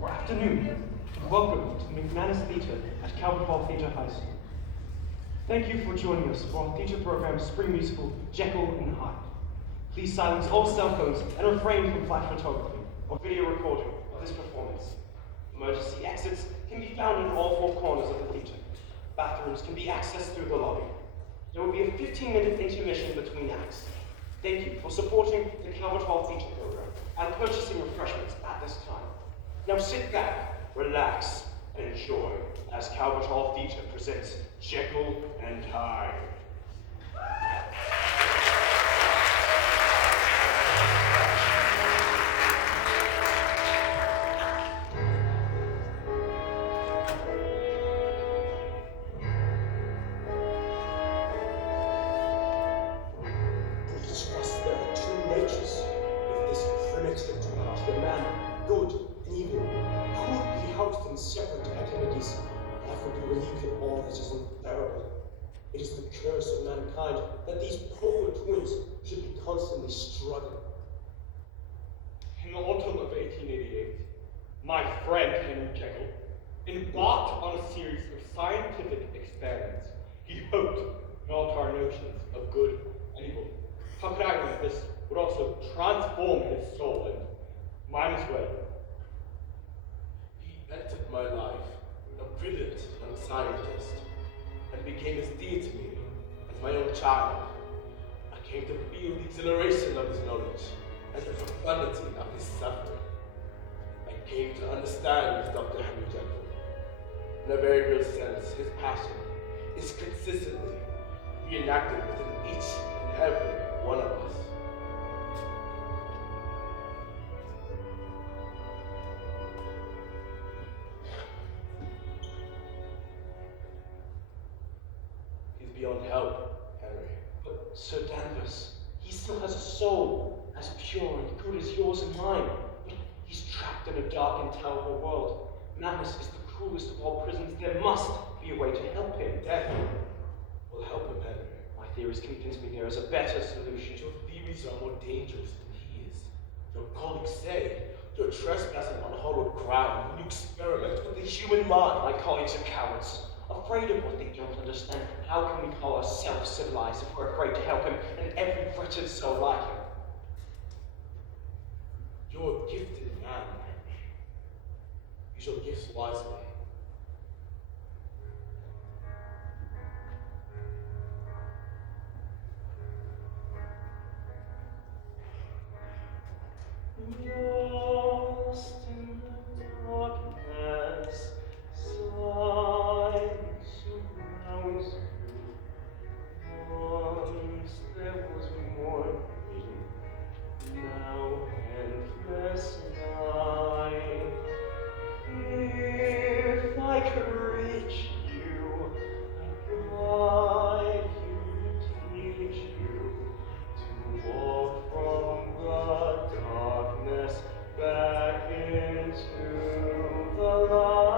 Or afternoon, and welcome to the McManus Theatre at Calvert Hall Theatre, Hyde. Thank you for joining us for our theatre program's spring musical, Jekyll and Hyde. Please silence all cell phones and refrain from flash photography or video recording of this performance. Emergency exits can be found in all four corners of the theatre. Bathrooms can be accessed through the lobby. There will be a 15-minute intermission between acts. Thank you for supporting the Calvert Hall Theatre program and purchasing refreshments at this time. Now sit back, relax, and enjoy as Calvert Hall Theatre presents Jekyll and Hyde. It is the curse of mankind that these polar twins should be constantly struggling. In the autumn of 1888, my friend Henry Jekyll embarked on a series of scientific experiments. He hoped to alter our notions of good and evil. How could I know that this would also transform his soul and mine as well? He entered my life, a brilliant young scientist, and became as dear to me as my own child. I came to feel the exhilaration of his knowledge and the profundity of his suffering. I came to understand Dr. Henry Jekyll. In a very real sense, his passion is consistently reenacted within each and every one of us. Beyond help, Henry. But Sir Danvers, he still has a soul as pure and good as yours and mine. But he's trapped in a dark and terrible world. Madness is the cruelest of all prisons. There must be a way to help him. Death will help him, Henry. My theories convince me there is a better solution. Your theories are more dangerous than his. Your colleagues say you're trespassing on hallowed ground when you experiment with the human mind. My colleagues are cowards, afraid of what they don't understand. How can we call ourselves civilized if we're afraid to help him and every wretched soul like him? You're a gifted man. Use your gifts wisely. Lost in the darkness, silence surrounds you. Once there was morning, now endless night. If I could reach you, I'd guide you, teach you to walk from the darkness back into the light.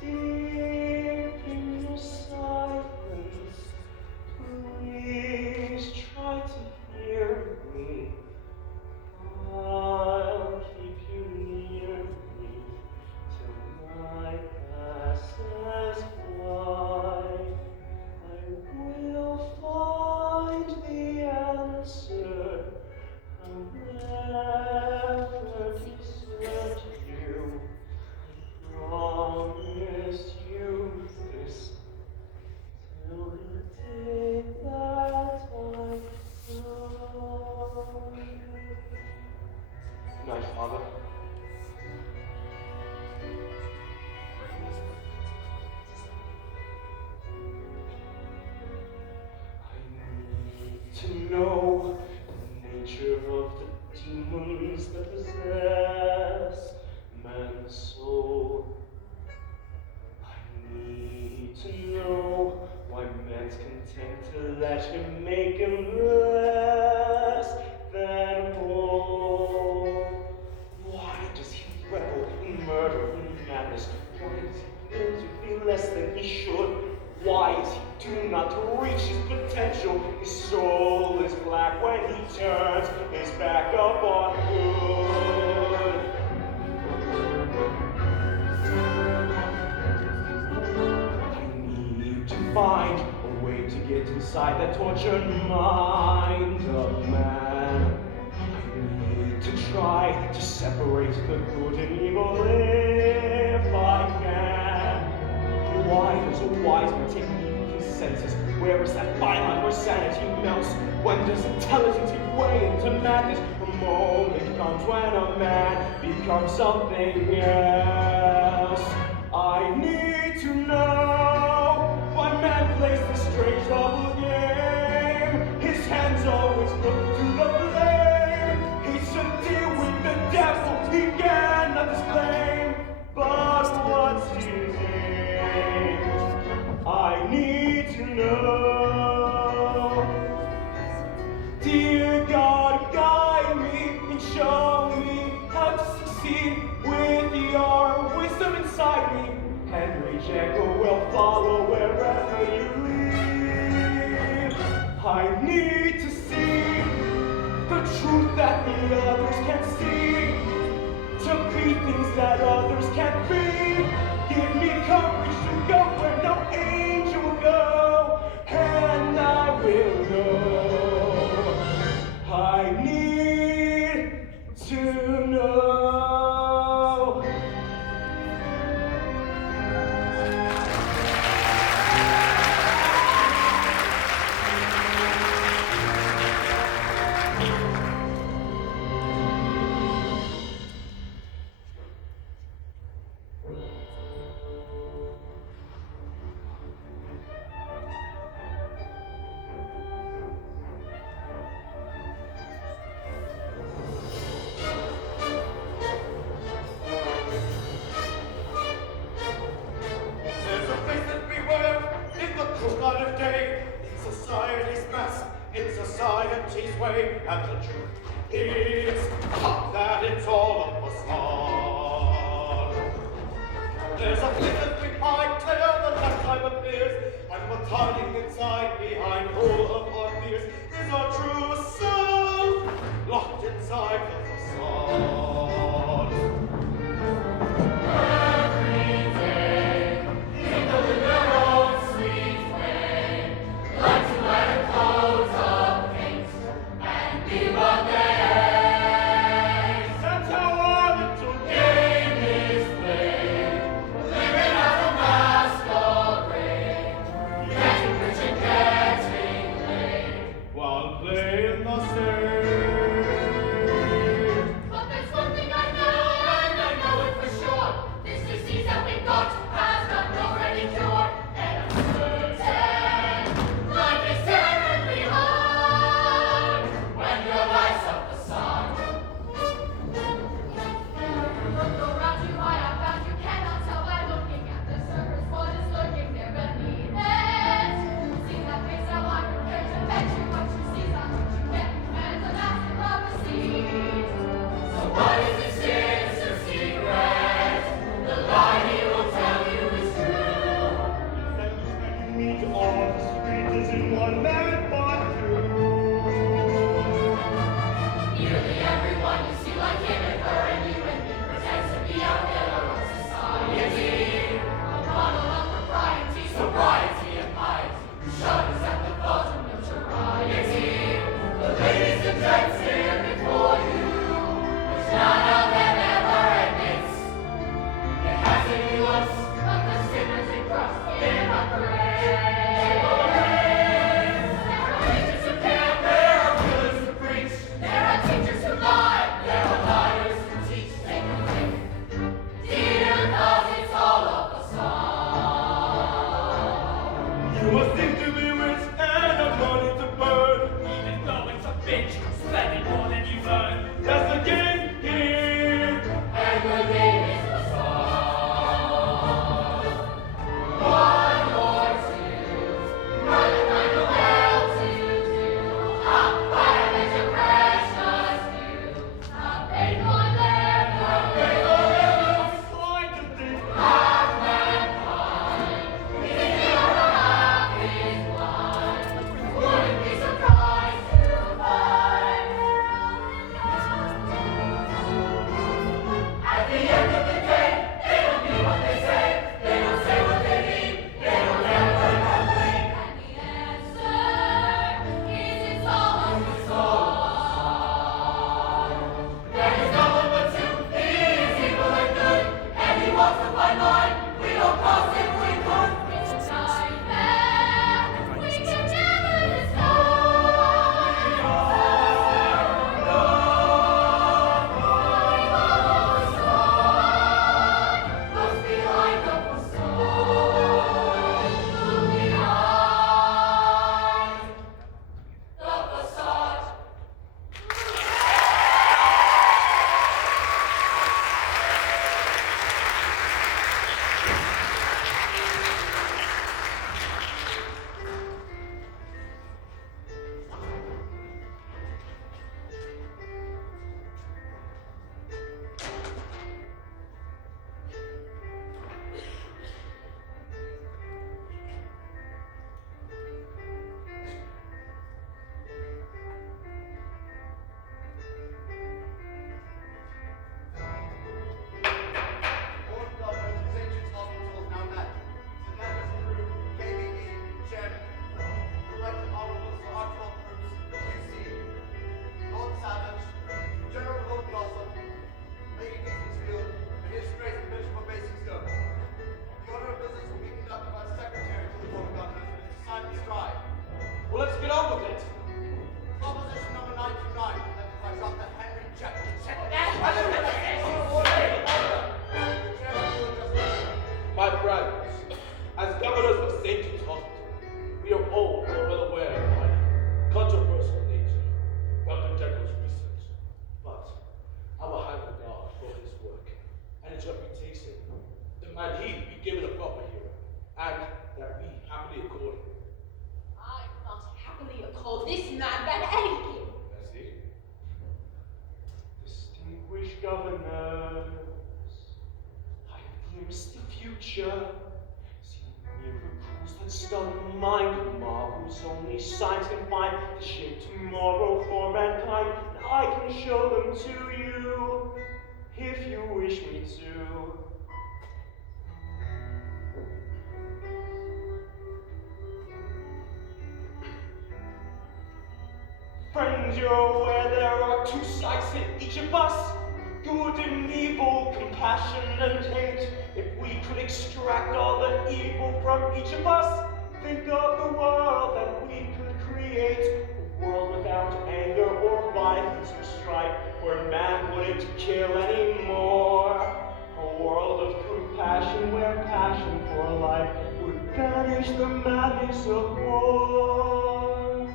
Deep in your silence, please try to hear me. I'll keep you near me till my passes fly. I will find the answer. I'll never desert you. I promise you this till the day that I die. Good night, Father. I need to know the nature of the demons that possess man's soul. I need to know why man's content to let him make him less than whole. Why does he revel in murder and madness? Why does he feel to be less than he should? Why is he doomed not to reach his potential? His soul is black when he turns his back up on good. inside the tortured mind of man. I need to try to separate the good and evil if I can. Why does a wise man take leave of his senses? Where is that fine line where sanity melts? When does intelligence give way into madness? A moment comes when a man becomes something else. I need to know why man plays this strange double game. His hands always look to the blame. He should deal with the devil he cannot disclaim. But what's his name? I need to know. Dear God, guide me and show me how to succeed with your wisdom inside me. Henry Jekyll will follow wherever you lead. I need to see the truth that the others can't see, to be things that others can't be. Give me courage to go where no angel will go, and I will go. I need to know. And the truth is that it's all a facade. There's a flicker behind till the last time appears, and what's hiding inside behind all of our fears is our true self, locked inside the facade. Every day, in the window, sweet way, like to wear a coat of paint. Be one day. That's how our little game is played. Living out a masquerade. Getting rich and getting laid while playing the stage. But there's one thing I know, and I know it for sure. This disease that we got has got no ready cure. And I'm certain life is terribly hard when your life's up the sun. Look around you, I have found you cannot tell by looking at the surface what is lurking there beneath it. See that face now I prepare to bet you what you see, not what you get, and the master of the seas. So what is this sinister secret? The lie he will tell you is true. That you meet all the street is in one man but two. Nearly everyone you see like him and her and you and me pretends to be a pillar of society. A model of propriety, sobriety, and piety, who shudders at the thought of notoriety. The ladies and gents here before you, which none of them ever admits. It has any looks of the sinners and crust in a parade. There are preachers who camp, there are killers who preach. There are teachers who lie, there are liars and he be given a proper hearing, and that we happily accord him. I will not happily accord this man than any king. Merci. Distinguished governors, I have glimpsed the future, seen miracles that stun the mind and marvels only science can find to shape tomorrow for mankind, and I can show them to you, if you wish me to. Friends, you're aware there are two sides to each of us, good and evil, compassion and hate. If we could extract all the evil from each of us, think of the world that we could create. A world without anger or violence or strife, where man wouldn't kill anymore. A world of compassion where passion for life would banish the madness of war.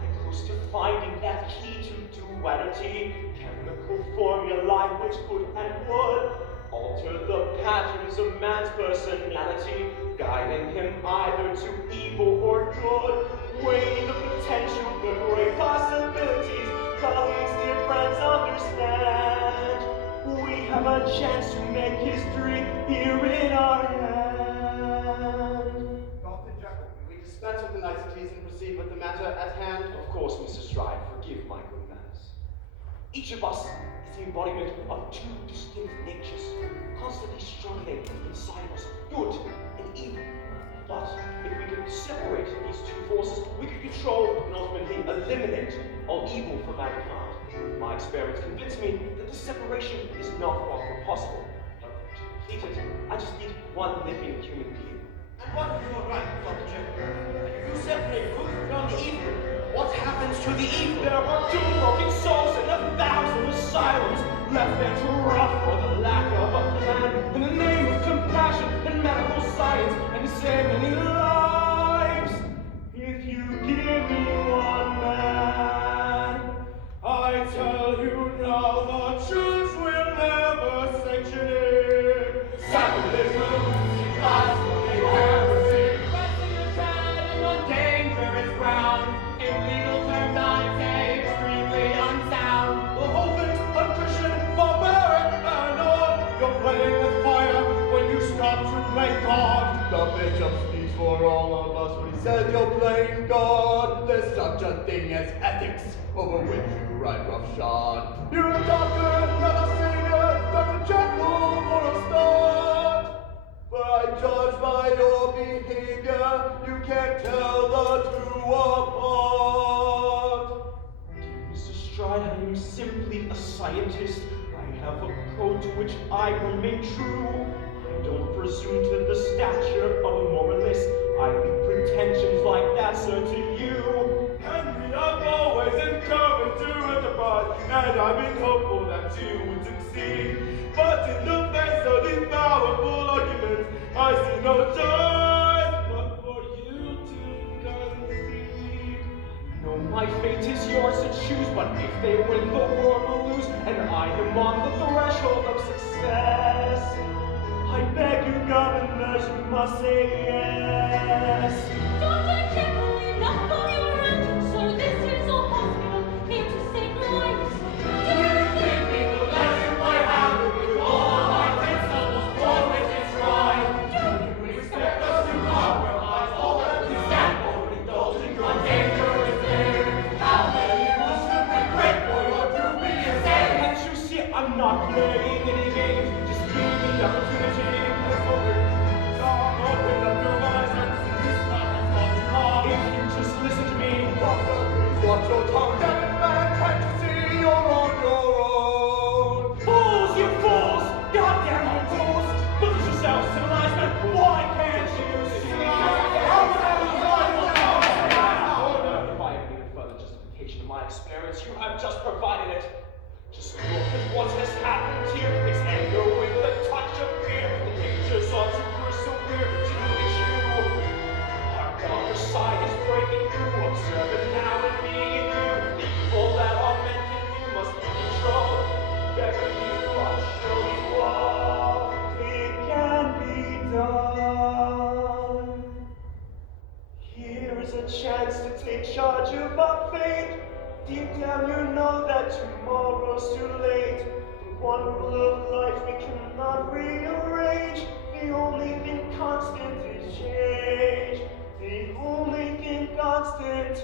I'm close to finding that key to duality, chemical formulae which could and would alter the patterns of man's personality, guiding him either to evil or good, weighing the potential, the great possibilities. Colleagues, dear friends, understand, we have a chance to make history here in our hand. Dr. Jekyll, we dispense with the niceties and proceed with the matter at hand. Of course, Mr. Stride, forgive my good manners. Each of us is the embodiment of two distinct natures, constantly struggling inside of us, good and evil. But if we could separate these two forces, we could control and ultimately eliminate all evil from mankind. My experiments convince me that this separation is not far from possible. But to complete it, I just need one living human being. And what you are right, Dr. Jekyll. If you separate good from the evil, what happens to the evil? There are two broken souls and 1,000 asylums left there to rot for the lack of a plan. In the name of compassion and medical science, and to save many lives. If you give me one man, I tell you now, the church will never sanction it. Sacrilege, blasphemy, heresy, pressing a tread on dangerous ground. In legal terms, I'd say extremely unsound. The whole thing's unchristian, barbaric, and odd. You're playing with fire when you stop to play God. The bishop speaks for all of us when he says you're playing God. There's such a thing as ethics, over which you write roughshod. You're a doctor, not a singer, Dr. Jekyll for a start. But I judge by your behavior, you can't tell the two apart. dear Mr. Stride, I am simply a scientist. I have a code to which I remain true. I don't presume to the stature of a moralist. I leave pretensions like that, sir, to you. And we have always encouraged to enterprise, and I've been hopeful that you would succeed. But in the face of these powerful arguments, I see no choice but for you to concede. No, my fate is yours to choose, but if they win, the war will lose, and I am on the threshold of success. I beg you, governors, you must say yes. Dr. Jekyll, enough of your rant. So this is a hospital, here to save lives. Do you think we will let you play havoc with all our principles for which it's right? Do you expect us to compromise all that we stand for, indulging your dangerous things? How many will should regret for your to be insane? Can't you see I'm not playing any games, just give me the opportunity. Open up your eyes and see this man has got you wrong. If you just listen to me, Doctor, please watch your tongue. Damn it, man, can't you see you're on your own? fools, you fools, goddamn you fools, look at yourselves, civilized men, why can't you see? If I have needed further justification of my experience, you have just provided it. Just look at what has happened here that tomorrow's too late. The one rule of life we cannot rearrange. The only thing constant is change. The only thing constant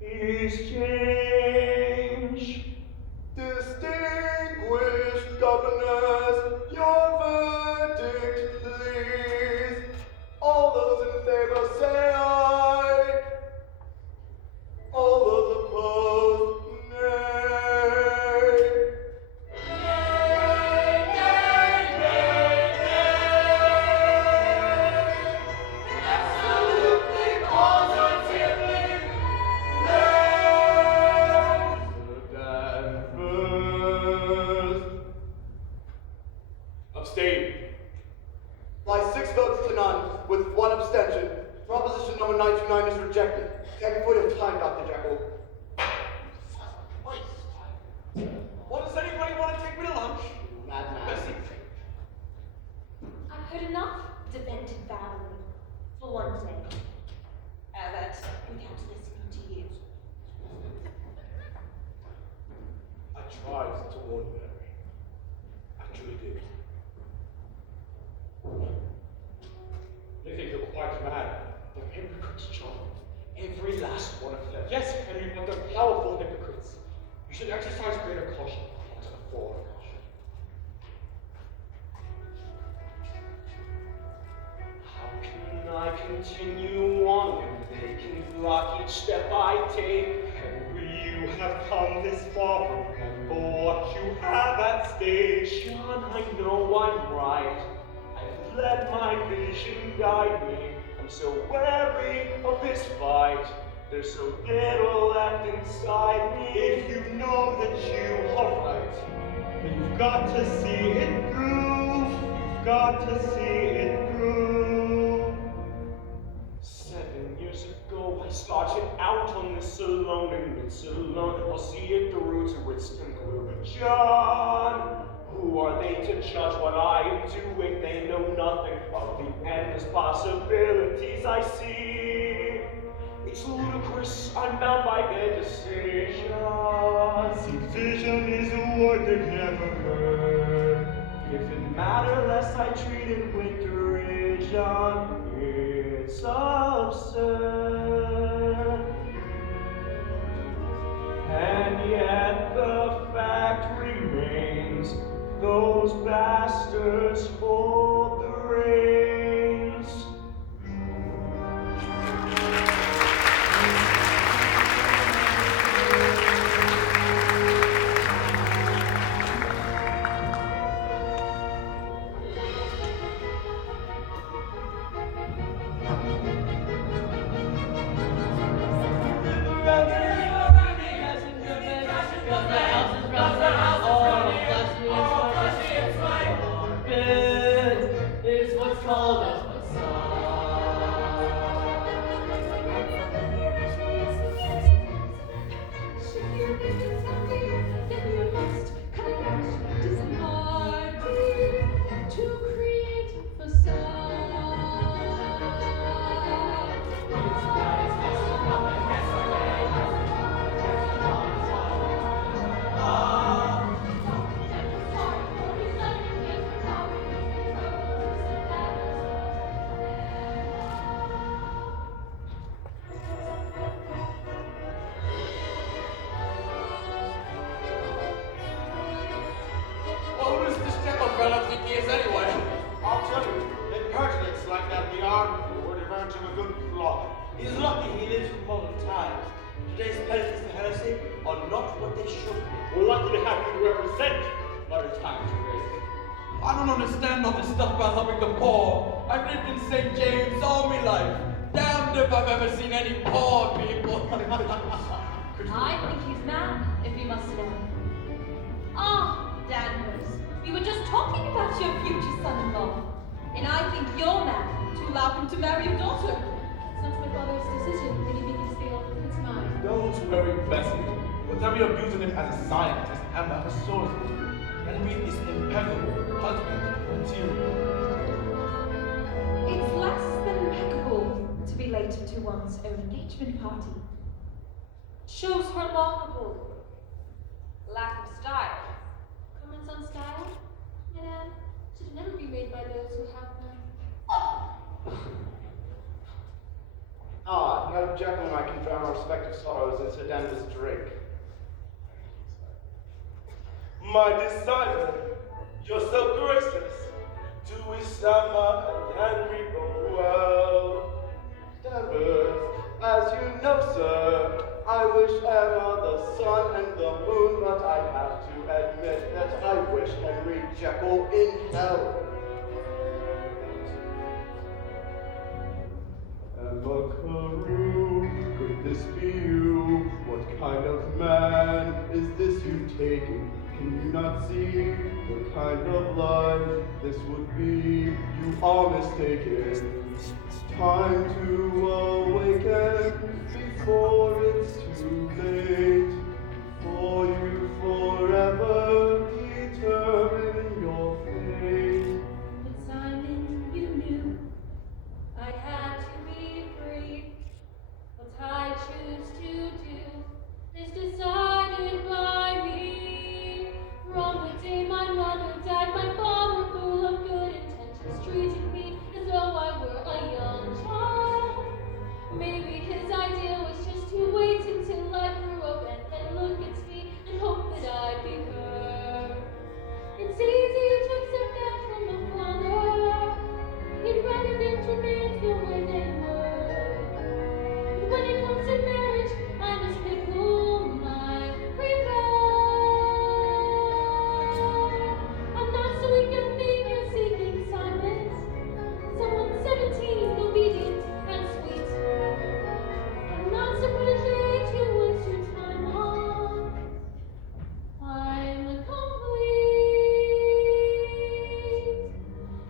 is change. Distinguished governors, your verdict, please. All those in favor say aye. All those opposed, nay. Absolutely, positively, Abstain. By 6 votes to none, with 1 abstention, proposition number 929 is rejected. Thank you for your time, Dr. Jekyll. What does anybody want to take me to lunch? Madman. Bessie? I've heard enough demented babbling for one day. Albert, without listening to you. I tried to warn Mary. Actually did. They think you're quite mad. They're hypocrites, John. Every last one of them. Yes, Henry, but they're powerful hypocrites. You should exercise greater caution. Not to the fall of caution. How can I continue on when they can block each step I take? Henry, you have come this far. Remember what you have at stake. John, I know I'm right. I've let my vision guide me. I'm so wary of this fight. There's so little left inside me. If you know that you are right, then you've got to see it through. You've got to see it through. 7 years ago, I started out on this alone, and it's alone. I'll see it through to its conclusion. Who are they to judge what I am doing? They know nothing of the endless possibilities I see. It's ludicrous, I'm bound by their decisions. See, vision is a word they've never heard. If it mattered less, I treated with derision. It's absurd. And yet the fact remains, those bastards hold the reins. Well, who does this Jekyll fellow think he is anyway? I'll tell you, impertinence like that in the army would have earned him a good flog. He's lucky he lives in modern times. Today's peasants for heresy are not what they should be. We're lucky to have you to represent modern times, Grace. I don't understand all this stuff about helping the poor. I've lived in St. James all my life. Damned if I've ever seen any poor people. I think he's mad, if you must know. Ah, Danvers, we were just talking about your future son-in-law. And I think you're mad to allow him to marry your daughter. It's not my father's decision. Anything is still, it's mine. Don't worry, Bessie. Whatever you're abusing him as a scientist and as a swordsman, Henry is impeccable husband material. It's less than impeccable to be late to one's own engagement party. Shows remarkable lack lack of style. Comments on style, madame, should never be made by those who have none. Now Jekyll and I can drown our respective sorrows in Sir Danvers' drink. My desire, you're so graceless. To wish Summer and Henry both well. Danvers, as you know, sir, I wish Emma the sun and the moon, but I have to admit that I wish Henry Jekyll in hell. Emma Carew, could this be you? What kind of man is this you've taken? Can you not see what kind of life this would be? You are mistaken. Time to awaken before it's too late. For you forever determine your fate. But Simon, you knew I had to be free. What I choose to do is decided by me. From the day my mother died, my father, full of good intentions, treated me as though I were a young child. Maybe his idea was just to wait until I grew up and then look at me and hope that I'd be her. It's easy to accept that from a father. He'd rather things remain the way they were. But when it comes to marriage, I must pick whom I prefer. I'm not so weak a thing you're seeking, Simon. Someone 17, obedient and sweet. I'm not so protégé to waste your time on. I'm complete.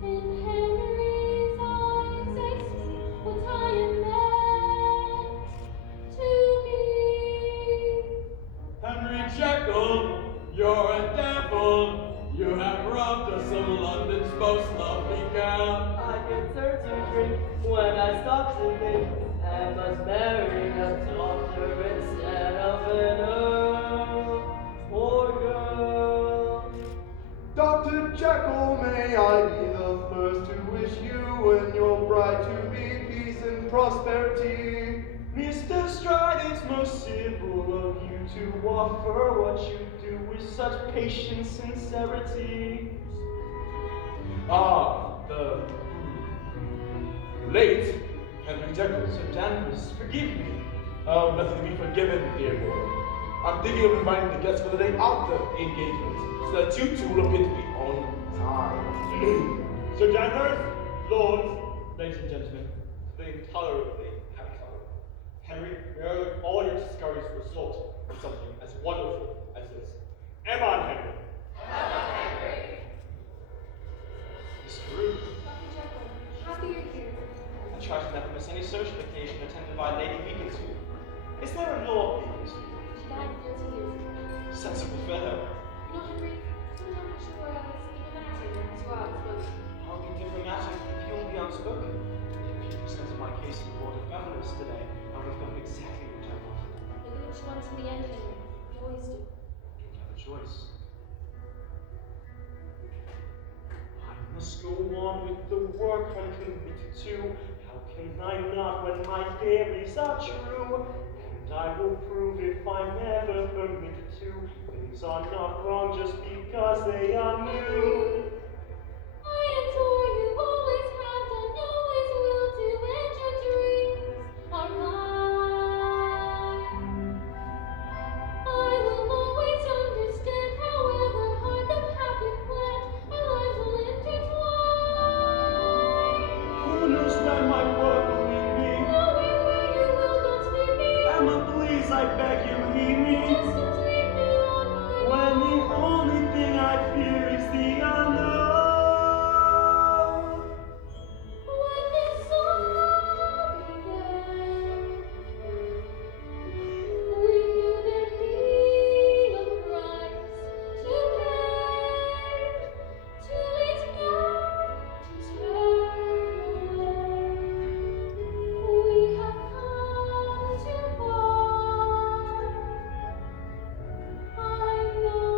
In Henry's eyes, I see what I am meant to be. Henry Jekyll, you're a devil. You have robbed us of London's most lovely gal. I can turn to drink when I stop to think, and must marry a doctor instead of an earl. Poor girl. Dr. Jekyll, may I be the first to wish you and your bride to be peace and prosperity. Mr. Stride, it's most civil of you to offer what you do with such patient sincerity. The late Henry Jekyll. Sir Danvers, forgive me. Oh, nothing to be forgiven, dear boy. I'm thinking of inviting the guests for the day after the engagement, so that you two will appear to be on time. Sir Danvers, lords, ladies and gentlemen, the intolerably happy couple. Henry, may all your discoveries result in something as wonderful as this. Emma and Henry. Miss Carew, Dr. Jekyll, happy you're here. I try to never miss any social occasion attended by Lady Beaconsfield. Is there a law of Beaconsfield? She died 30 years ago. Sensible for her. You know, Henry, sometimes I sure was diplomatic as well, but Hardly diplomatic if you'll be outspoken. If you presented my case to the Board of Governors today, I would have gotten exactly what I wanted. look at what you want in the end, Henry. You always do. Didn't have a choice. I must go on with the work I'm committed to. How can I not when my theories are true? And I will prove if I'm never permitted to. Things are not wrong just because they are new. I adore you, always have done, always will do, and your dreams are mine. I will always understand, however hard the path you planned, our lives will intertwine. Who knows when my work will lead me? Knowing where you will not lead me, Emma, please, I beg you, leave me. just don't leave me on my When own. the only thing I fear is the unknown. When this all began, we knew there'd be a price to pay, too late now to turn away. We have come too far. I know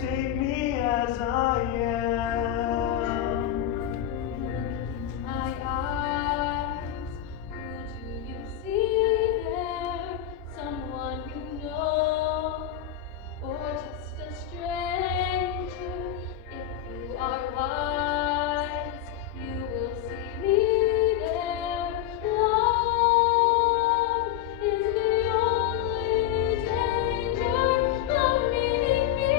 take me as I am. My eyes, who do you see there? Someone you know, or just a stranger? If you are wise, you will see me there. Love is the only danger. Love meaning me,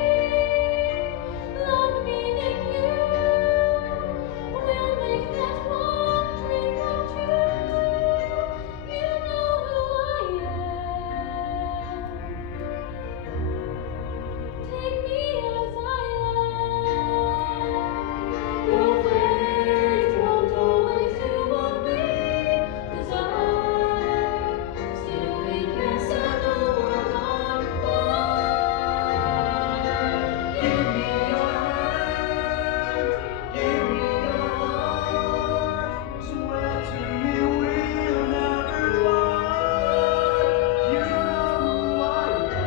love meaning you. We'll make that one dream come true. You know who I am. Take me as I am. Your ways won't always do what we desire. Still we can set the world on fire. Give me your hand, give me your heart. Swear to me we'll never part. You know who I am.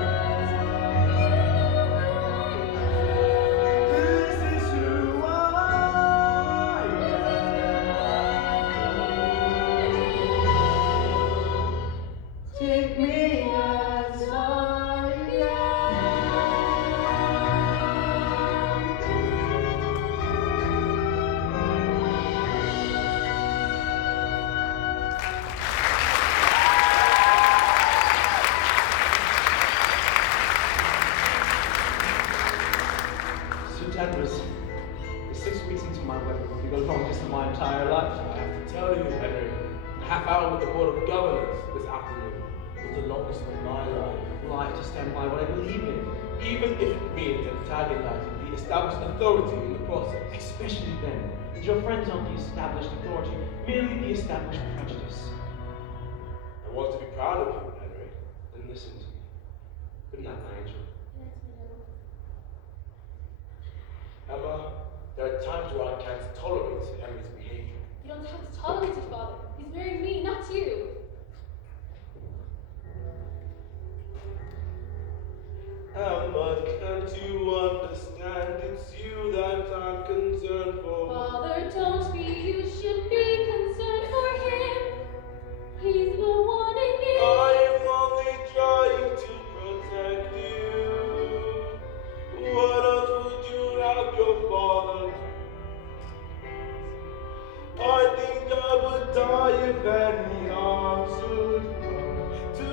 This is who I am. Take me as I So Danvers, the 6 weeks into my wedding will be the longest of my entire life. I have to tell you, Henry, a half hour with the Board of Governors this afternoon was the longest of my life. Well, I have to stand by what I believe in, Even if it means antagonizing the established authority in the process. especially then, that your friends aren't the established authority, merely the established prejudice. I want to be proud of you, Henry. Then listen to me. Good night, my angel. Emma, there are times where I can't tolerate Henry's behavior. You don't have to tolerate it, Father. He's marrying me, not you. Emma, can't you understand? It's you that I'm concerned for. Father, don't be. You should be concerned for him. He's the one in you. I am only trying to protect you. What else would you have your father do? I think I would die if any harm should come to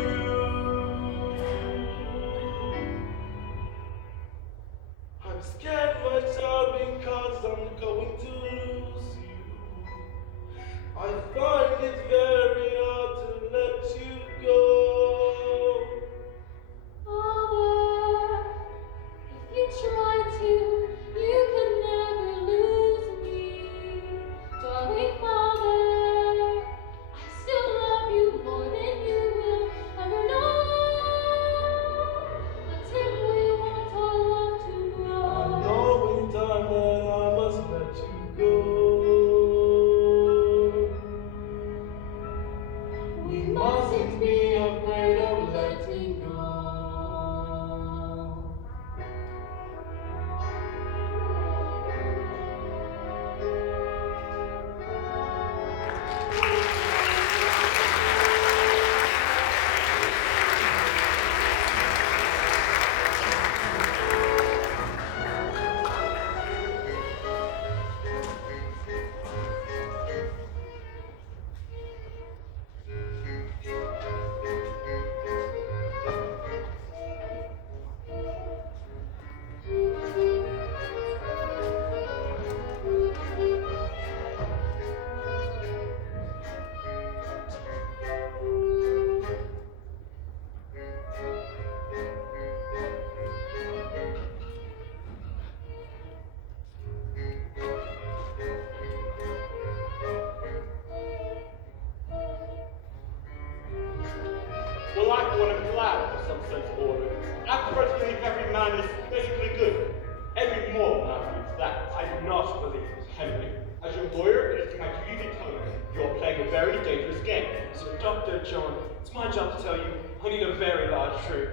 you. I'm scared myself because I'm going to lose you. I find it very hard to let you go. Father, if you try to, you can never lose me. Darling Father, I still love you more than you will ever know. But Tim, we want our love to I grow. know in time that I must let you go. We mustn't be afraid of letting go. Well, Act 1, I'm glad for some sense of order. Act 1 believe every man is basically good. Every moral man believes that. I do not believe it, Henry. As your lawyer, it is my duty to tell you you are playing a very dangerous game. So, Dr. John, it's my job to tell you I need a very large drink.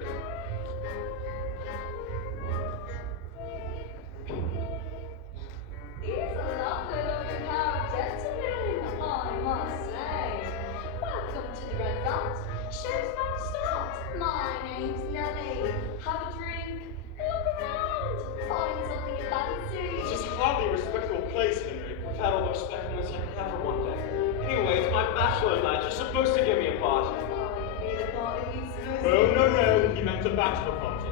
bachelor night. You're supposed to give me a party. Oh, no, he meant a bachelor party.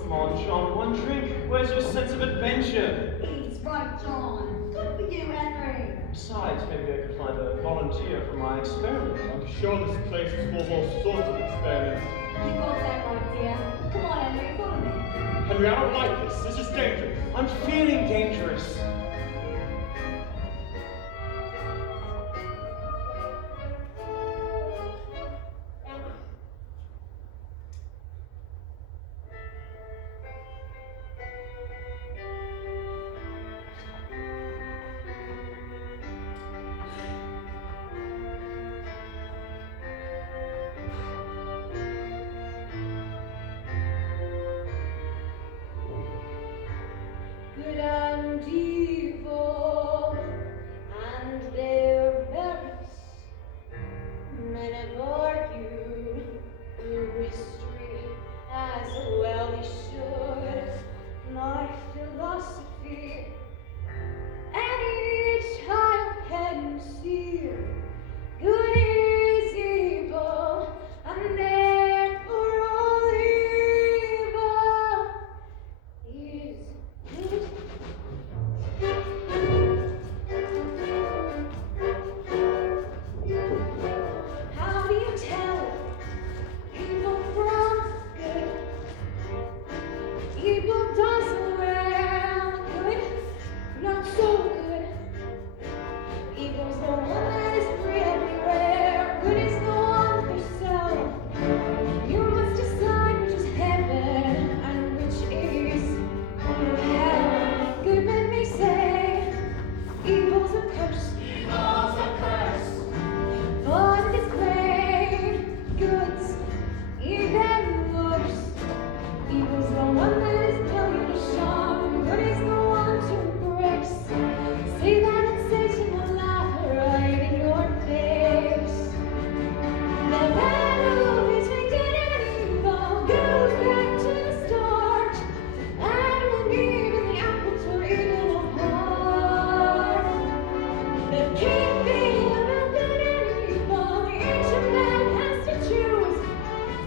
Come on, John, one drink. Where's your sense of adventure? He's right, John. Good for you, Henry. Besides, maybe I could find a volunteer for my experiment. I'm sure this place is full of all sorts of experiments. You got that right, dear. Come on, Henry, follow me. Henry, I don't like this. This is dangerous. I'm feeling dangerous. Good and evil, and their merits. Men have argued through history as well they should. My philosophy, any child can see. Good is evil, and therefore all evil is good. How do you tell evil from good? Evil does well, good, not so good. Evil's the one that is free everywhere. Good is the one for self. You must decide which is heaven and which is hell. Good men may say evil's a curse. Evil's a curse. But it's plain good's even worse. Evil's the one that is delusion. Good is the one to embrace. Say that and Satan will laugh right in your face. The battle between good and evil goes back to the start. Adam and Eve and the apples were eaten apart. The keeping of good and evil, each of them has to choose.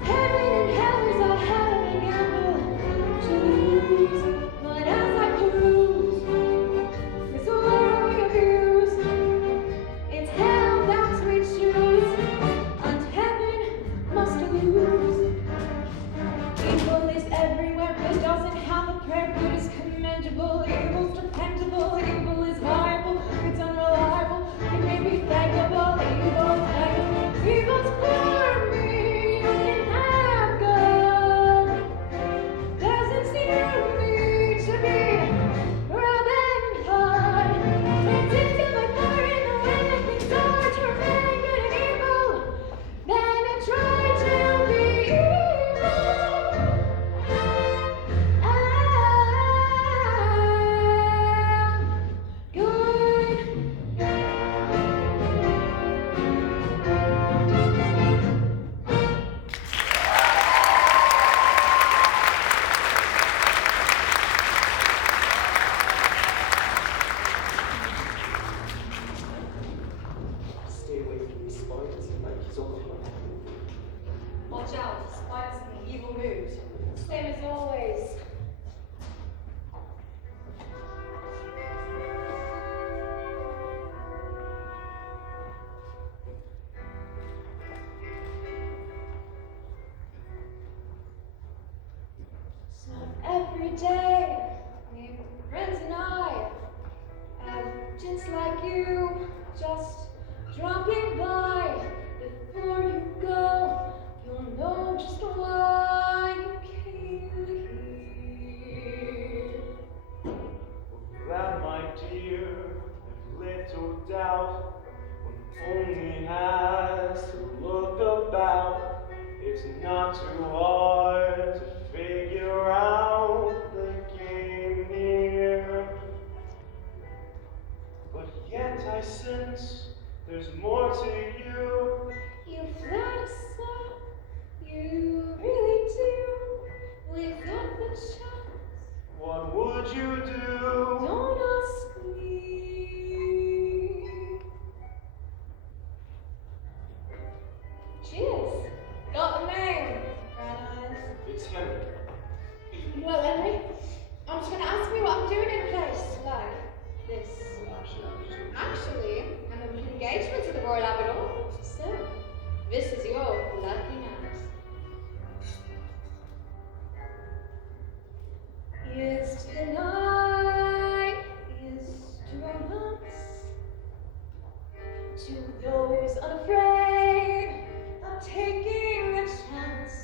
Heaven and hell is a hell of a gamble to lose. But as I peruse this world we abuse, it's hell that we choose, and heaven must lose. Evil is everywhere, good doesn't have a prayer. Good is commendable, evil's dependable. Evil is viable, good's unreliable. It may be thankable, evil's thankable. Evil's for me, you can have good. Doesn't seem to me to be Robin Hood. Predicted by fire in the way that things are to remain good and evil. Then I try to be evil. Stay away from these spiders and monkeys all the time. Watch out, spiders in the evil mood. Same as always. So every day, my friends and I, just like you, just dropping by. Before you go, you'll know just why you came here. That, my dear, have little doubt. One only has to look about. It's not too hard to figure out the game here. But yet I sense there's more to you. You flatter us up, you really do. Without the chance, What would you do? don't ask me. engagement to the Royal Albert Hall. So, this is your lucky night. Here's to the night, here's to romance, to those unafraid of taking a chance.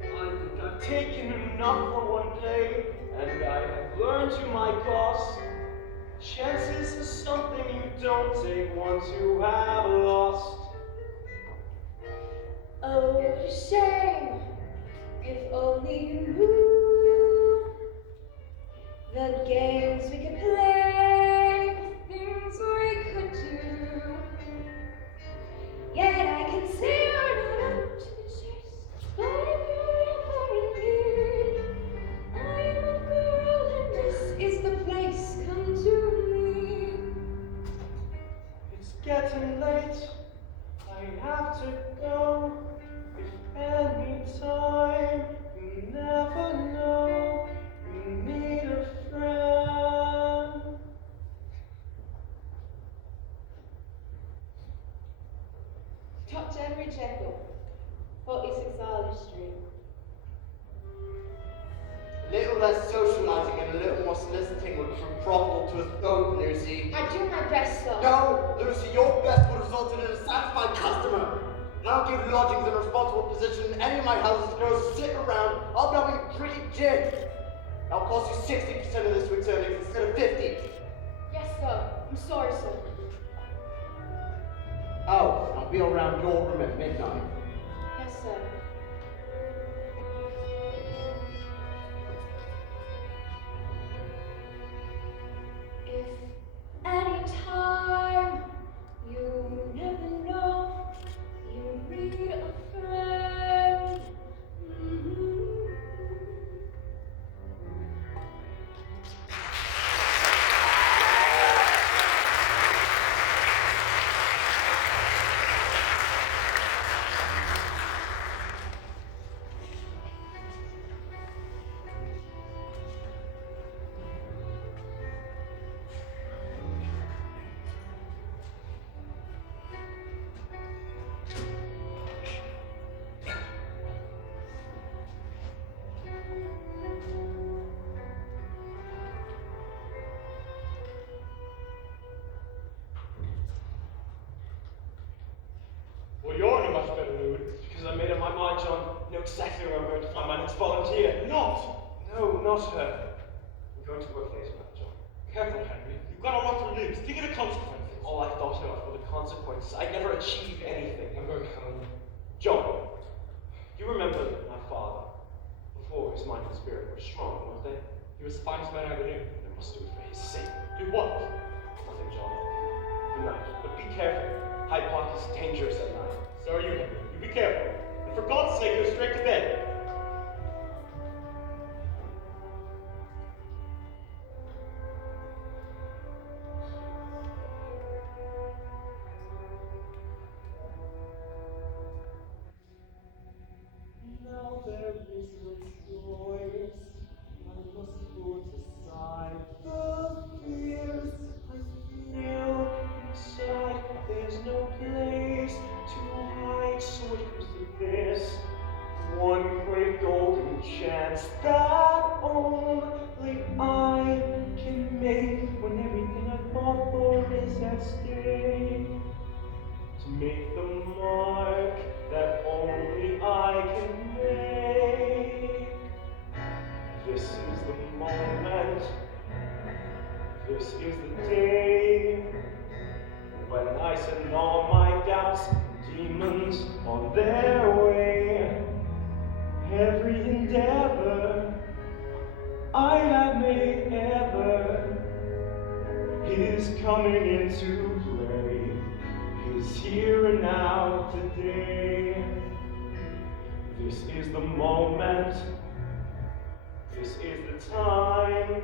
I think I've taken enough for one day, and I have learned to my cost. Chances is something you don't take once you have lost. Oh, what a shame, if only you knew the games we could play, the things we could do. Yet I can see you're not up to the chase, but if you're ever in need, I am a girl and this is the place, come to me. It's getting late, I have to go. If any time, you never know, you need a friend. Dr. Henry Jekyll, 46 Arliss Street. A little less socializing and a little more soliciting would prove profitable to us both, Lucy. I do my best, sir. No, Lucy, your best would have resulted in a satisfied customer. I don't give lodgings in a responsible position in any of my houses to girls who sit around hobnobbing pretty gin. That'll cost you 60% of this week's earnings instead of 50. Yes, sir. I'm sorry, sir. Oh, I'll be around your room at midnight. Yes, sir. If any time you never know, you need a friend. Well, you're in a much better mood. Because I made up my mind, John. I know exactly where I'm going to find my next volunteer. Not! No, not her. I'm going to work later now, John. Careful, Henry. You've got a lot to lose. Think of the consequences. All I thought of were the consequences. I'd never achieve anything. I'm going home. John, you remember my father? Before his mind and spirit were strong, weren't they? He was the finest man I ever knew. I must do it for his sake. Do what? Nothing, John. Good night. But be careful. Hyde Park is dangerous at night. So are you, Henry. You be careful. And for God's sake, go straight to bed. Now there is no choice. I must put aside the fears I feel inside. There's no place to hide, so it comes to this. One great golden chance that only I can make when everything I fought for is at stake. To make the mark that only I can make. This is the moment, this is the day, when I send all my doubts, demons on their way. Every endeavor I have made ever is coming into play, is here and now today. This is the moment, this is the time,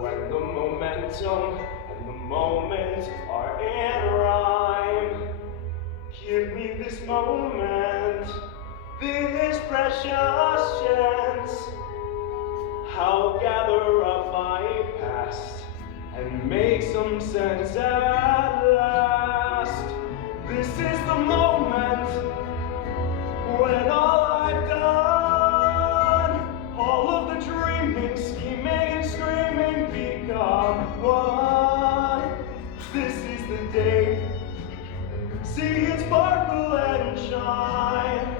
when the momentum and the moment are in rhyme. Give me this moment, this precious chance. I'll gather up my past and make some sense at last. This is the moment when all I've done, all of the dreaming, scheming, and screaming become one. This is the day, see it sparkle and shine,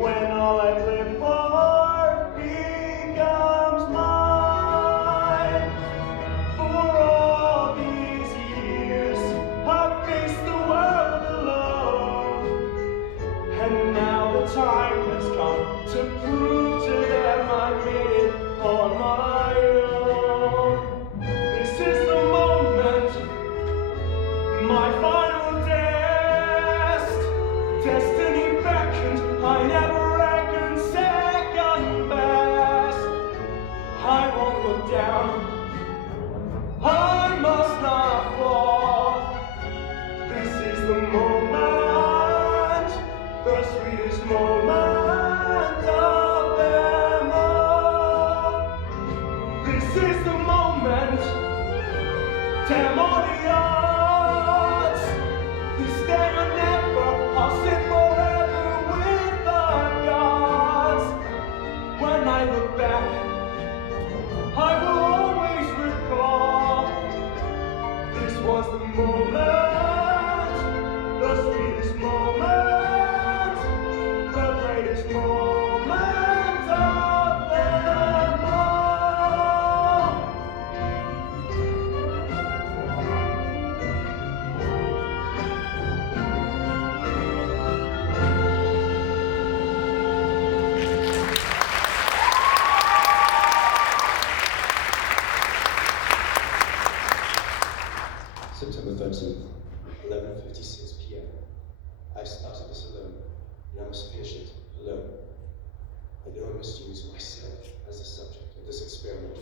when all I've lived for becomes mine. For all these years, I've faced the world alone, and now the time has come to prove to them I made it on my own. This is the moment, my final test. Destiny beckoned, I never reckoned second best. I won't look down, I must not fall. This is the moment, the sweetest moment of them all. This is the moment, damn all the odds. This day or never, I'll sit forever with the gods. When I look back, I will always recall, this was the moment, the sweetest moment, the greatest moment of them all. September 13th, 11:56 p.m. I started this alone, and I must finish it alone. I know I must use myself as the subject of this experiment.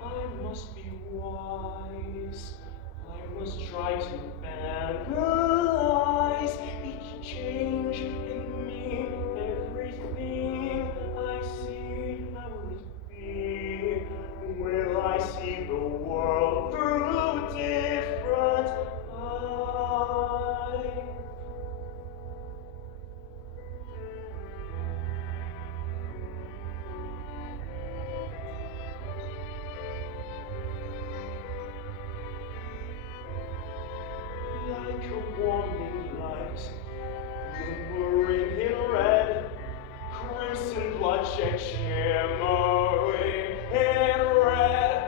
I must be wise. I must try to analyze each change in me. Everything I see, how will it be? Will I see the world through different eyes? Like a warming light, glimmering in red, crimson bloodshed shimmering in red,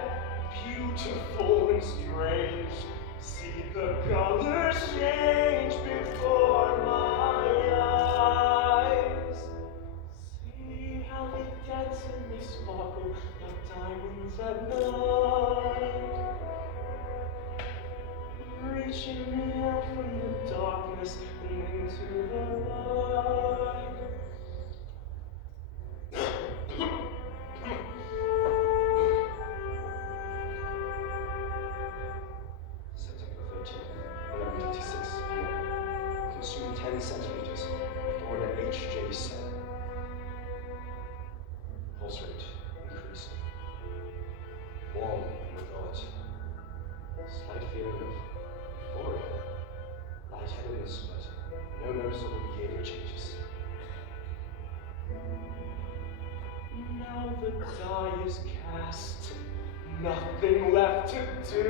beautiful and strange. See the colors change before my eyes. See how they dance and they sparkle like diamonds at night. Reaching me out from the darkness and into the light. September 13th, 11:56 p.m. Consume 10 centimeters of order HJ cell. Pulse rate increasing. Warm without. Slight feeling of euphoria, lightheadedness, but no noticeable behavior changes. Now the die is cast, nothing left to do.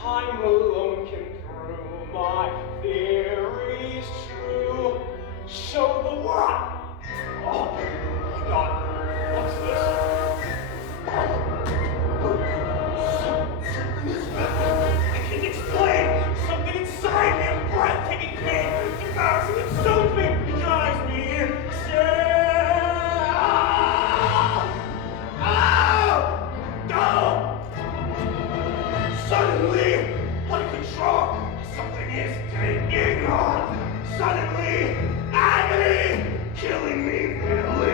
Time alone can prove my theory's true. Show the world. Oh my God, what's this? I can't explain. Something inside me, a breathtaking pain, devours and consumes me, it drives me insane. Suddenly, uncontrolled, something is taking on. Suddenly, agony, killing me, feeling.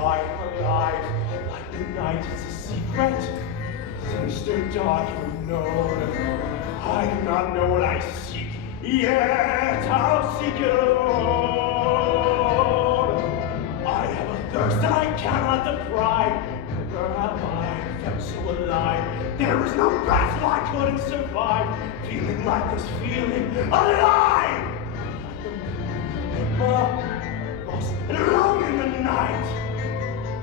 I am alive, like the night is a secret. Sinister dark you know. I do not know what I seek, yet I'll seek it alone. I have a thirst that I cannot deprive. Never have I felt so alive. There is no battle I couldn't survive. Feeling like this feeling, alive! Lost and alone in the night.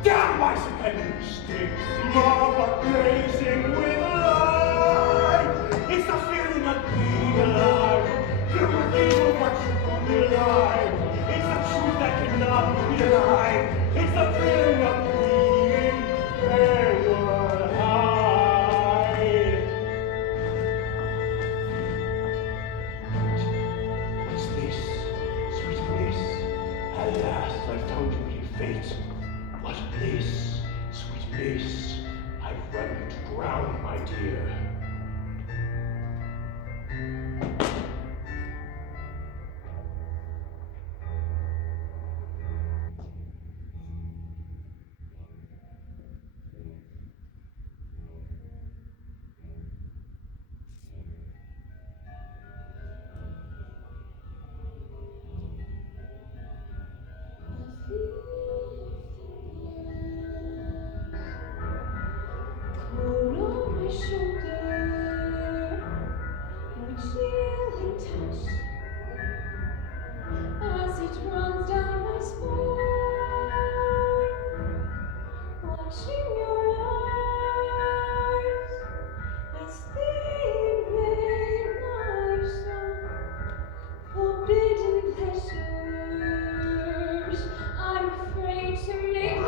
Down by some heaven stick, but blazing with light. It's the feeling of being alive. Filled with evil, but truly alive. It's the truth that cannot be denied. It's the feeling of being Calvert Hyde. What's this, sweet bliss? At last I found you here, fate. What bliss, sweet bliss? I've run you to ground, my dear. Cold on my shoulder, your chilling touch, as it runs down my spine, watching your eyes as they invade my soul. Forbidden pleasures, I'm afraid to make.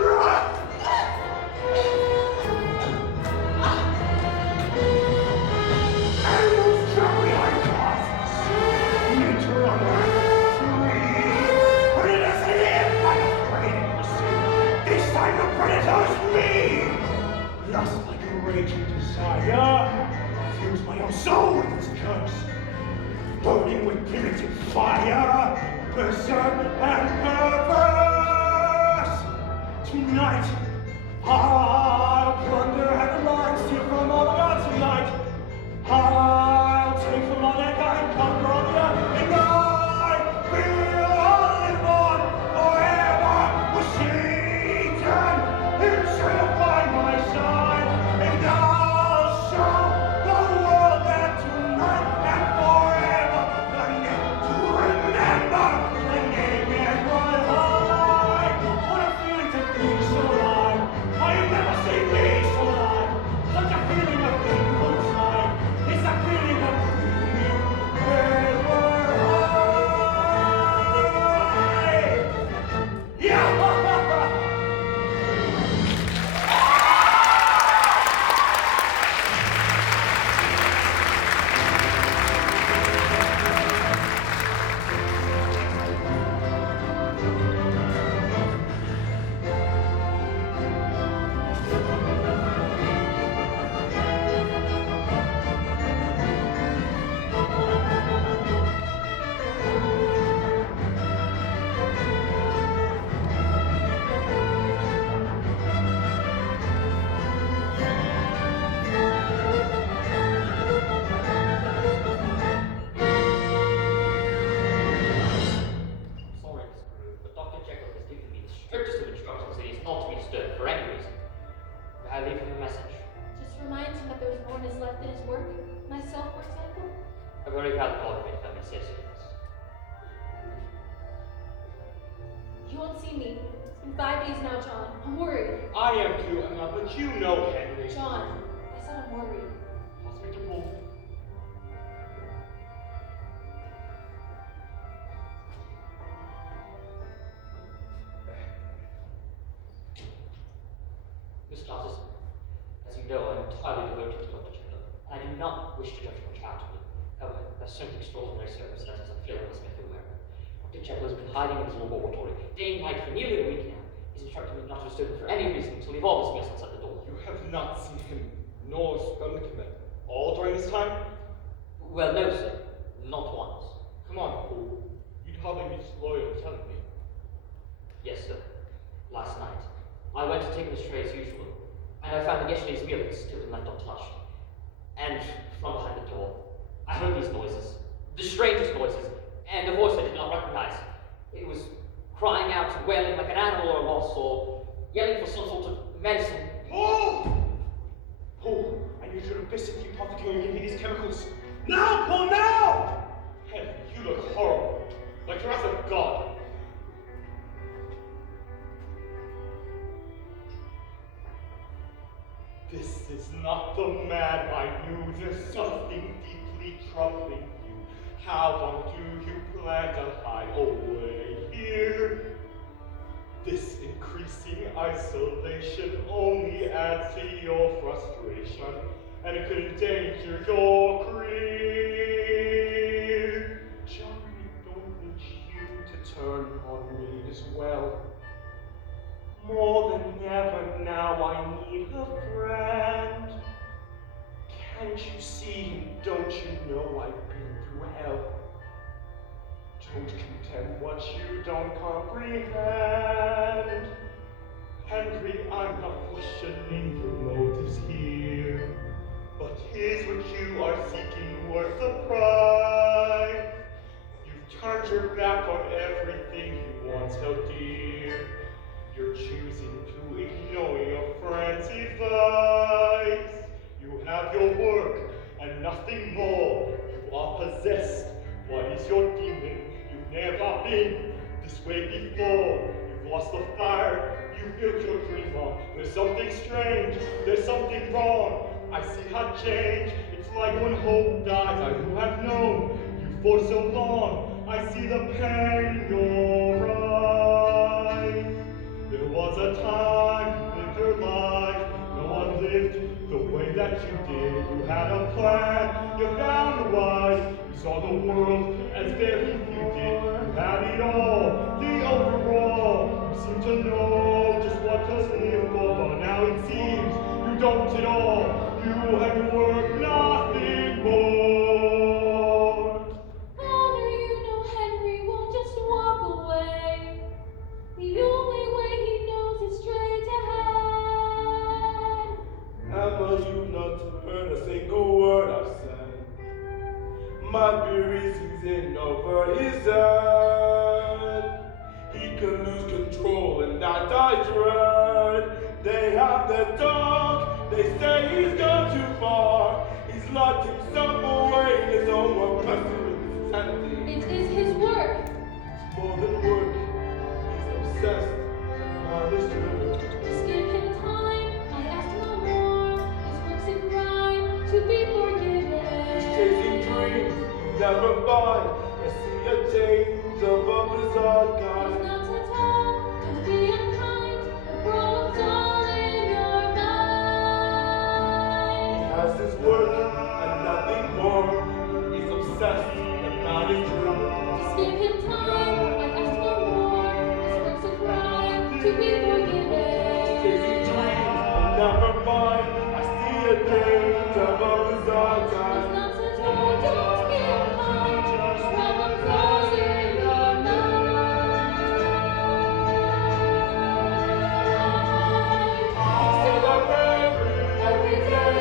Animals travel behind causes. Nature on earth free. But it is him I'm afraid it was sin. This time the predator's me. Lust like a raging desire. Fuse my own soul with its curse. Burning with primitive fire. Berserk and perverse. Tonight, I'll plunder and mine, steal from all the gods tonight. I'll take from all that kind, conquer all the earth, and I will live on forever with Satan himself by my side, and I'll show the world that tonight and forever the name to remember, the name is right high. What a feeling to be so alive. I have never seen me so alive. Such a feeling of being outside. It's a feeling of being Calvert Hyde. Yeah! Sorry, Miss Carew, but Dr. Jekyll has given me the strictest of instructions that he is not to be disturbed for any reason. May I leave him a message? Just remind him that there's more is left in his work. Myself, for example. A very valid order, if I may say so, yes. You won't see me. It's been 5 days now, John. I'm worried. I am too, Emma, but you know Henry. John, I said I'm worried. Pass me to Paul. Miss Glasses, as you know, I'm entirely devoted to Dr. Jekyll, and I do not wish to judge much out of him. However, there's certain extraordinary circumstances I feel I must make you aware of. Dr. Jekyll has been hiding in his laboratory, day and night for nearly a week now. He's instructed me not to disturb him for any reason until he volves me outside the door. You have not seen him, nor spoken to him all during this time? Well, no, sir. Not once. Come on, Paul. You'd hardly be disloyal telling me. Yes, sir. Last night. I went to take this tray as usual, and I found that yesterday's meal had still been left untouched. And from behind the door, I heard these noises, the strangest voices, and a voice I did not recognize. It was crying out and wailing like an animal or a lost soul, yelling for some sort of medicine. Paul! Paul, I need you to visit the apothecary and give me these chemicals. Now, Paul, now! Henry, you look horrible. Like you're as a god. This is not the man I knew. There's something deeply troubling you. How long do you plan to hide away here? This increasing isolation only adds to your frustration, and it could endanger your career. Johnny, don't need you to turn on me as well. More than ever now I need a friend. Can't you see and don't you know I've been through hell? Don't contend what you don't comprehend. Henry, I'm not questioning your motives here, but is what you are seeking worth the price? You've turned your back on everything you once held dear. You're choosing to ignore your friend's advice. You have your work and nothing more. You are possessed. What is your demon? You've never been this way before. You've lost the fire you built your dream on. There's something strange. There's something wrong. I see her change. It's like when hope dies. I who have known you for so long. I see the pain in your eyes. There was a time you lived your life. No one lived the way that you did. You had a plan. You found the right. You saw the world as very few did. You had it all, the overall. You seem to know just what to live for, but now it seems you don't at all. You have worked nothing more. Father, you know Henry won't just walk away. The only way he knows is straight ahead. Emma, you not to heard a single word I've said. My fury sinks in over his head. He can lose control and that I dread. They have the dog, they say he's gone too far. He's locked himself away in his own world, pursuing his insanity. It is his work. It's more than work, he's obsessed, not his driven. Just give him time, I ask no more. His works in crime to be forgiven. He's chasing dreams, never find. I see a change of a bizarre He's kind. not at all, don't be unkind. The problem's all in your mind. He has his work and nothing more. He's obsessed and not his true. Just give him time, I ask no more. His works in crime to be forgiven. Chasing dreams, never find. I see a change of a bizarre He's kind. not at all, don't be unkind. The problem's all in your mind. All I pray every day,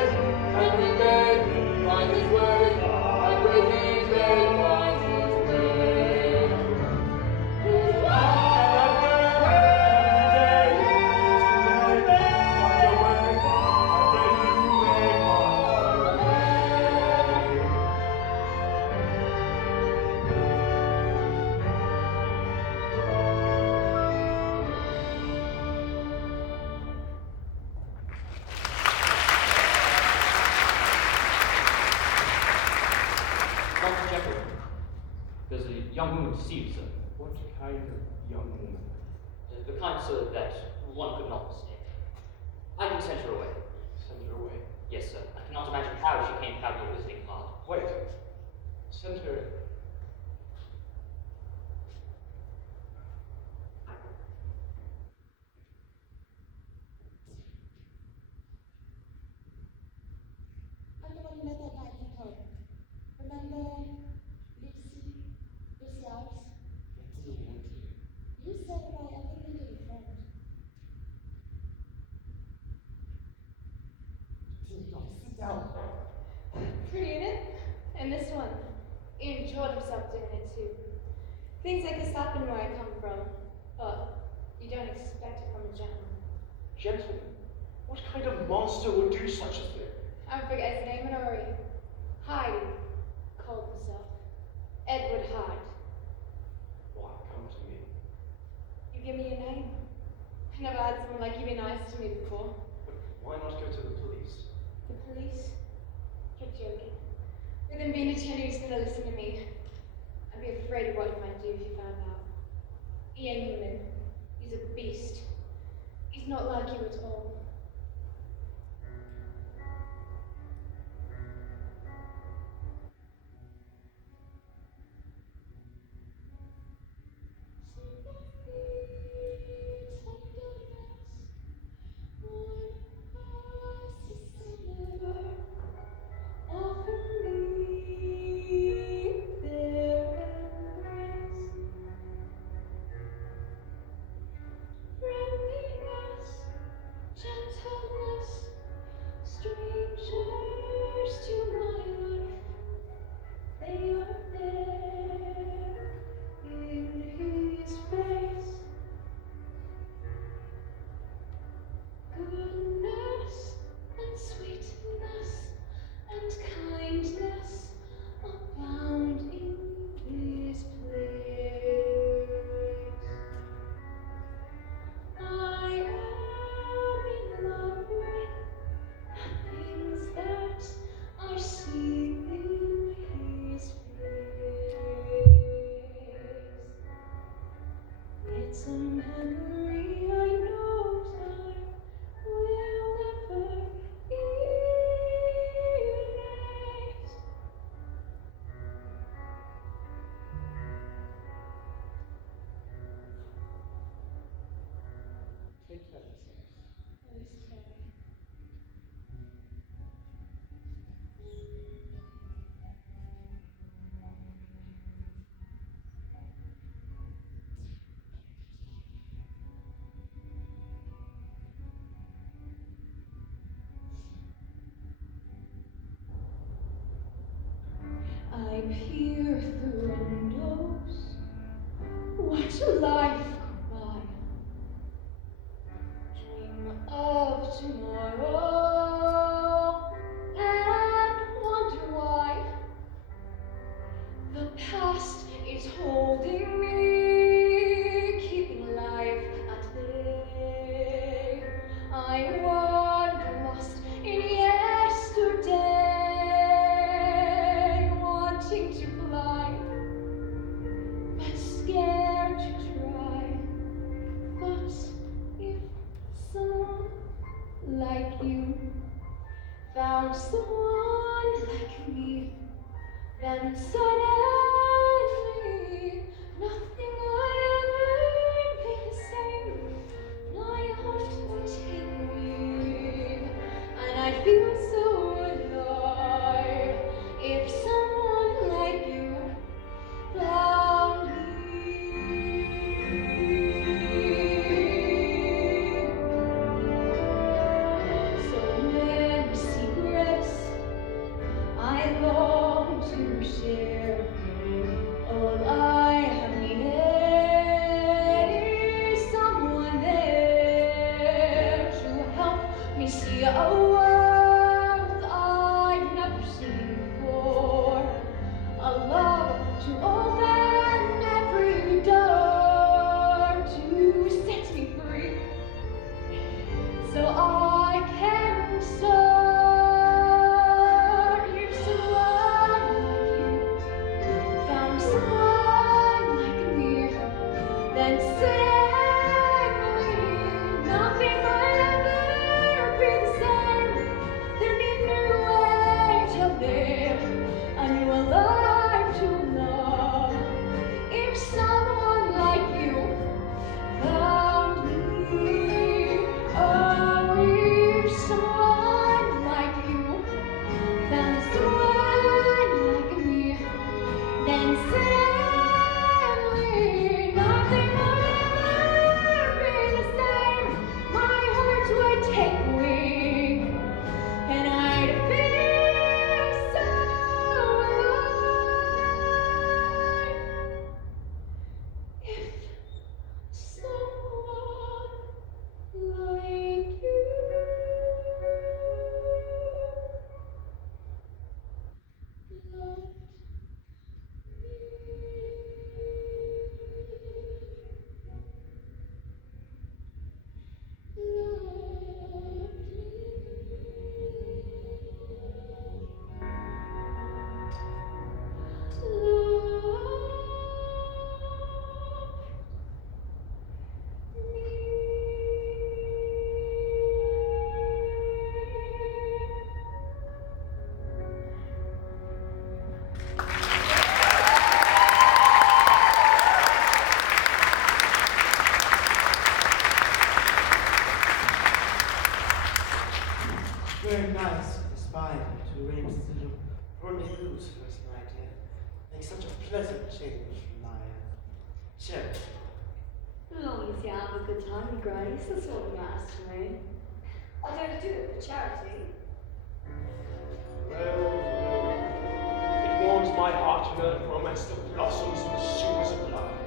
find his way. Everything may find his way. His way. And I pray every day, find your way. I pray you may find your way. Dr. Jekyll, there's a young woman to see you, sir. What kind of young woman? The kind, sir, that one could not mistake. I can send her away. Send her away. Yes, sir. I cannot imagine how she came to have your visiting card. Wait. Send her in. I'm the one you met that night in the park. Remember Lucy? Lucy Alves? You said if I ever needed a friend, Sit down. Pretty in it. And this one, he enjoyed himself doing it too. Things like this happen where I come from, but you don't expect it from a gentleman. Gentlemen, what kind of monster would do such a thing? I forget his name, Honori. Hyde called himself. Edward Hyde. Why, come to me. You give me your name. I never had someone like you be nice to me before. But why not go to the police? The police? You're joking. With him being a tender, he's gonna listen to me. I'd be afraid of what he might do if he found out. He ain't human. He's a beast. He's not like you at all. Take care of yourselves. I peer through windows, watch life go by, dream of tomorrow, and wonder why the past is holding me, keeping life at bay. I wander lost in yesterday, wanting to fly, but scared to try. But if someone like you found someone like me, then suddenly nothing would ever be the same. My heart would take me, and I feel so alive. If someone like you found me. So many secrets I long to share. All I have needed is someone there to help me see a world I've never seen before. A love to open every door, to set me free, so I can soar. If someone like you found someone like me, then suddenly nothing will ever be the same. There'd be a new way to live, a new life to love. If someone like you found me, oh very nice of the spy to arrange this little rendezvous for us tonight, dear. Makes such a pleasant change from my charity. As long as you have a good time, Grace, that's all that matters to me. I don't do it for charity. Well, it warms my heart to learn of romance that blossoms in the sewers of life.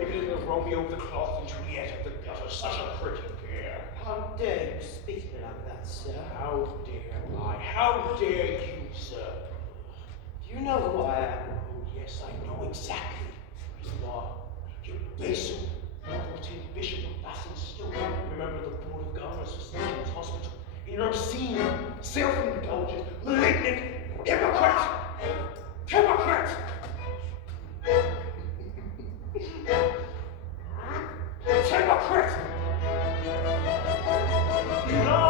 If it is the Romeo of the cloth and Juliet of the gutter, such a pretty pair. How dare you speak to me like that, sir? How dare I? How dare you, sir? Do you know who I am? Oh, yes, I know exactly who you are. You're Basil, 14th Bishop of Basingstoke. Remember the Board of Governors for St. John's Hospital? You're obscene, self-indulgent, malignant, hypocrite! Hypocrite! Hypocrite! You lie!